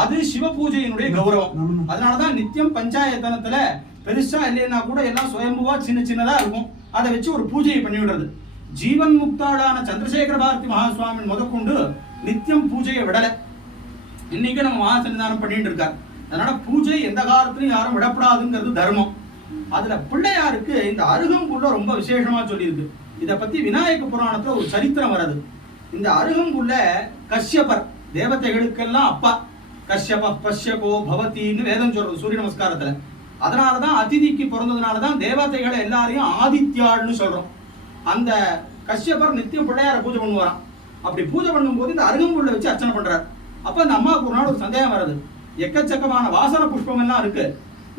அது சிவ பூஜையினுடைய கௌரவம். அதனாலதான் நித்தியம் பஞ்சாயத்தனத்துல பெருசா இல்லைன்னா கூட எல்லாம் சுயம்புவா சின்ன சின்னதா இருக்கும், அதை வச்சு ஒரு பூஜையை பண்ணி விடுறது. ஜீவன் முக்தாளான சந்திரசேகர பாரதி மகாசுவாமி முதற்கொண்டு நித்தியம் பூஜையை விடலை. இன்னைக்கு நம்ம மகாசன்னிதானம் பண்ணிட்டு இருக்கார். அதனால பூஜை எந்த காலத்திலும் யாரும் விடப்படாதுங்கிறது தர்மம். அதுல பிள்ளையாருக்கு இந்த அருகம்புல்ல ரொம்ப விசேஷமா சொல்லியிருக்கு. இதை பத்தி விநாயக புராணத்துல ஒரு சரித்திரம் வருது. இந்த அருகம்புல்ல கஷ்யபர் தேவதைகளுக்கெல்லாம் அப்பா, கஷ்யப பஷ்யபோ பவதின்னு வேதம் சொல்றது சூரிய நமஸ்காரத்துல. அதனாலதான் அதிதிக்கு பிறந்ததுனாலதான் தேவதைகளை எல்லாரையும் ஆதித்யாள்னு சொல்றோம். அந்த கஷ்யபர் நித்தியம் பிள்ளையார பூஜை பண்ணுவாராம். அப்படி பூஜை பண்ணும்போது இந்த அருகம்புல்ல வச்சு அர்ச்சனை பண்றாரு. அப்ப அந்த அம்மாவுக்கு ஒரு நாள் ஒரு சந்தேகம் வருது. எக்கச்சக்கமான வாசன புஷ்பம் எல்லாம் இருக்கு,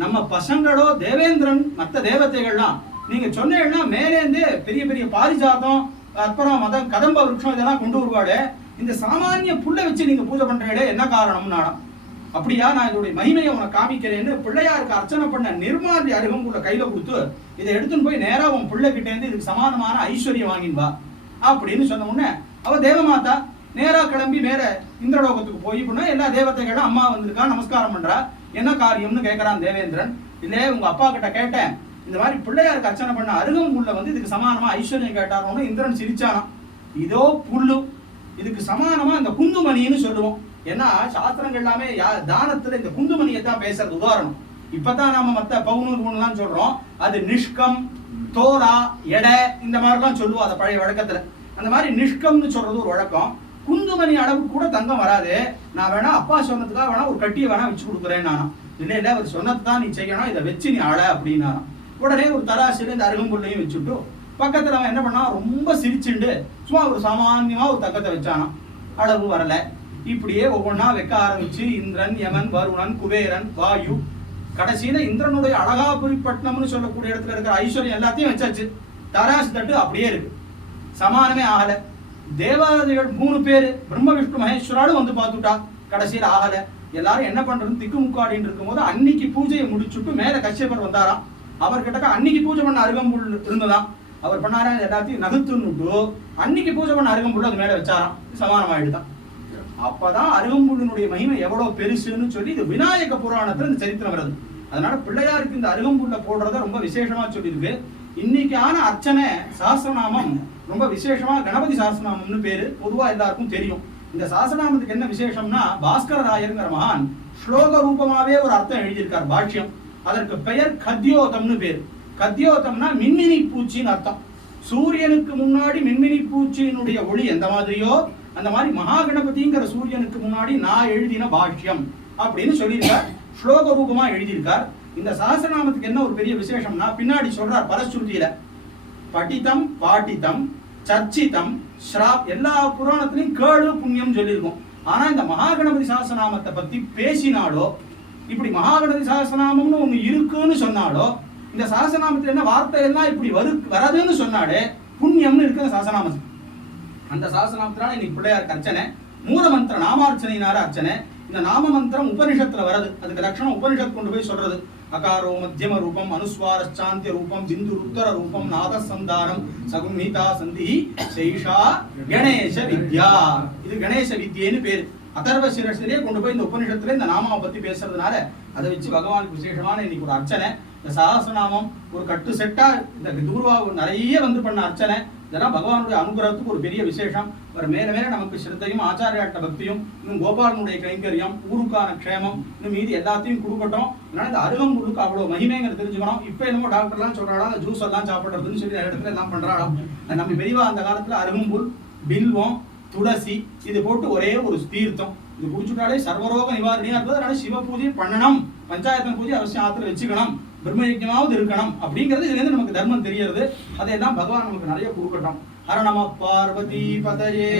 நம்ம பசங்களோ தேவேந்திரன் மற்ற தேவதைகள்லாம் நீங்க சொன்னீங்கன்னா மேலேந்து பெரிய பெரிய பாரிஜாதம் அப்புறம் கதம்ப விருட்சம் இதெல்லாம் கொண்டு வருவாடு, இந்த சாமானிய புல்லை வச்சு நீங்க பூஜை பண்றீங்களே என்ன காரணம் நாடம்? அப்படியா, நான் இதோடைய மகிமையை உனக்கு காமிக்கிறேன்னு பிள்ளையாருக்கு அர்ச்சனை பண்ண நிர்மாதி அருகம்புல்ல கையில கொடுத்து இதை எடுத்துன்னு போய் நேரா உன் பிள்ளை கிட்டே இருந்து இதுக்கு சமானமான ஐஸ்வர்யம் வாங்கின்பா அப்படின்னு சொன்ன உடனே அவ தேவமாதா நேரா கிளம்பி மேல இந்திரலோகத்துக்கு போய் பண்ண எல்லா தேவதைகளும் அம்மா வந்திருக்கா நமஸ்காரம் பண்றா, என்ன காரியம்னு கேட்கறான் தேவேந்திரன். இல்ல உங்க அப்பா கிட்ட கேட்டேன், இந்த மாதிரி பிள்ளையாருக்கு அர்ச்சனை பண்ண அருகம்புல்ல இதுக்கு சமானமா ஐஸ்வர்யம் கேட்டாரோன்னு இந்திரன் சிரிச்சானா. இதோ புல்லு, இதுக்கு சமானமா இந்த குந்துமணின்னு சொல்லுவோம். ஏன்னா சாஸ்திரங்கள் எல்லாமே தானத்துல இந்த குந்துமணியை தான் பேசுறது. உதாரணம் இப்பதான் நாம மத்த பவுனூர்லாம் சொல்றோம், அது நிஷ்கம் தோலா எடை இந்த மாதிரிலாம் சொல்லுவோம் அதை பழைய வழக்கத்துல. அந்த மாதிரி நிஷ்கம்னு சொல்றது ஒரு வழக்கம். குந்துமணி அளவு கூட தங்கம் வராது, நான் வேணா அப்பா சொன்னதுக்காக வேணா ஒரு கட்டியை வேணா வச்சு கொடுக்குறேன் நானும். இல்ல அவர் சொன்னதுதான் நீ செய்யணும், இதை வச்சு நீ ஆள அப்படின்னா உடனே ஒரு தராசில இந்த அருகம்புல்லையும் வச்சுட்டு பக்கத்துல அவன் என்ன பண்ணா ரொம்ப சிரிச்சுண்டு சும்மா ஒரு சாமான்யமா ஒரு தங்கத்தை வச்சானா, அளவு வரல. இப்படியே ஒவ்வொன்னா வைக்க ஆரம்பிச்சு இந்திரன் யமன் வருணன் குபேரன் வாயு, கடைசியில இந்திரனுடைய அழகாபுரிப்பட்டினம்னு சொல்லக்கூடிய இடத்துல இருக்கிற ஐஸ்வர்யம் எல்லாத்தையும் வச்சாச்சு. தராசு தட்டு அப்படியே இருக்கு, சமானமே ஆகல. தேவதைகள் 3 பேரு பிரம்ம விஷ்ணு மகேஸ்வராலும் வந்து பார்த்துட்டா, கடைசியில் ஆகல. எல்லாரும் என்ன பண்றதுன்னு திக்குமுக்காடின்னு இருக்கும்போது அன்னைக்கு பூஜையை முடிச்சுட்டு மேல கஷ்யபர் வந்தாராம். அவர்கிட்ட அன்னைக்கு பூஜை பண்ண அருகம்புல் இருந்ததாம். அவர் பண்ணாரா எல்லாத்தையும் நகுத்துன்னுட்டு அன்னைக்கு பூஜை பண்ண அருகம்புல் அது மேல வச்சாராம், சமானமாயிடுதான். அப்பதான் அருகம்புல்லினுடைய மகிமை எவ்வளவு பெருசுன்னு சொல்லி இது விநாயக புராணத்துல இந்த சரித்திரம் வருது. அதனால பிள்ளையாருக்கு இந்த அருகம்புல்ல போடுறத ரொம்ப விசேஷமா சொல்லியிருக்கு. இன்னைக்கான அர்ச்சனை சாஸ்திரநாமம் ரொம்ப விசேஷமா கணபதி சாஸ்திரநாமம்னு பேரு, பொதுவா எல்லாருக்கும் தெரியும். இந்த சாஸ்திரநாமத்துக்கு என்ன விசேஷம்னா பாஸ்கர ராயருங்கிற மகான் ஸ்லோக ரூபமாவே ஒரு அர்த்தம் எழுதியிருக்கார் பாஷ்யம். அதற்கு பெயர் கத்யோதம்னு பேரு. கத்யோதம்னா மின்மினி பூச்சின்னு அர்த்தம். சூரியனுக்கு முன்னாடி மின்மினி பூச்சியினுடைய ஒளி எந்த மாதிரியோ அந்த மாதிரி மகா கணபதிங்கிற சூரியனுக்கு முன்னாடி நான் எழுதின பாஷ்யம் அப்படின்னு சொல்லியிருக்கார், ஸ்லோக ரூபமா எழுதியிருக்கார். இந்த சாஸ்திரநாமத்துக்கு என்ன ஒரு பெரிய விசேஷம்னா பின்னாடி சொல்றார் பரஸ்ருதியில படித்தம் பாட்டித்தம் சர்ச்சிதம் ஸ்ராப் எல்லா புராணத்திலையும் கேடு புண்ணியம் சொல்லியிருக்கும். ஆனா இந்த மகாகணபதி சாஸ்திரநாமத்தை பத்தி பேசினாலோ இப்படி மகாகணபதி சாஸ்திரநாமம்னு ஒண்ணு இருக்குன்னு சொன்னாலோ இந்த சாஸ்திரநாமத்துல என்ன வார்த்தை எல்லாம் இப்படி வராதுன்னு சொன்னாலே புண்ணியம்னு இருக்கு அந்த சாஸ்திரநாமம். அந்த சாஸ்திரநாமத்தினால இன்னைக்கு பிள்ளையாருக்கு அர்ச்சனை, மூல மந்திர நாமார்ச்சனையினால அர்ச்சனை. இந்த நாம மந்திரம் உபனிஷத்துல வருது, அதுக்கு லட்சணம் உபனிஷத் கொண்டு போய் சொல்றது. அகாரோ மத்தியம ரூபம் அனுஸ்வாரச்சாந்திய ரூபம் பிந்து உத்தர ரூபம் நாத சந்தானம் சகுன்ஹிதா சந்தி சேஷா கணேச வித்யா. இது கணேச வித்யேன்னு பேரு. அதர்வ சிரசிலே கொண்டு போய் இந்த உபனிஷத்துல இந்த நாமாவை பத்தி பேசுறதுனால அதை வச்சு பகவானுக்கு விசேஷமான இன்னைக்கு ஒரு அர்ச்சனை. இந்த சஹஸ்ரநாமம் ஒரு கட்டு செட்டா இந்த தூர்வா நிறைய பண்ண அர்ச்சனை, இதெல்லாம் பகவானுடைய அனுகிரகத்துக்கு ஒரு பெரிய விசேஷம். ஒரு மேல மேல நமக்கு சிரத்தையும் ஆச்சாரியாட்ட பக்தியும் இன்னும் கோபாலனுடைய கைங்கரியம் ஊருக்கான க்ஷேமம் இன்னும் மீதி எல்லாத்தையும் கொடுக்கட்டும். அதனால இந்த அருகம்புல்லுக்கு அவ்வளவு மகிமைங்கிறது தெரிஞ்சுக்கணும். இப்ப என்னமோ டாக்டர்லாம் சொல்றாடா அந்த ஜூஸ் எல்லாம் சாப்பிடுறதுன்னு சொல்லி இடத்துல எல்லாம் பண்றாளாம். நம்ம பெரியவா அந்த காலத்துல அருகம்புல் பில்வம் துளசி இது போட்டு ஒரே ஒரு தீர்த்தம் இது குடிச்சுட்டாலே சர்வரோக நிவாரணியா இருந்தது. அதனால சிவ பூஜை பண்ணணும், பஞ்சாயத்தன் பூஜை அவசியம் ஆத்துல வச்சுக்கணும், பிரம்மயஜமாவது இருக்கணும் அப்படிங்கிறது இதுல இருந்து நமக்கு தர்மம் தெரிகிறது. அதையெல்லாம் பகவான் நமக்கு நிறைய கொடுக்கட்டும். ஹர நம பார்வதி பதயே.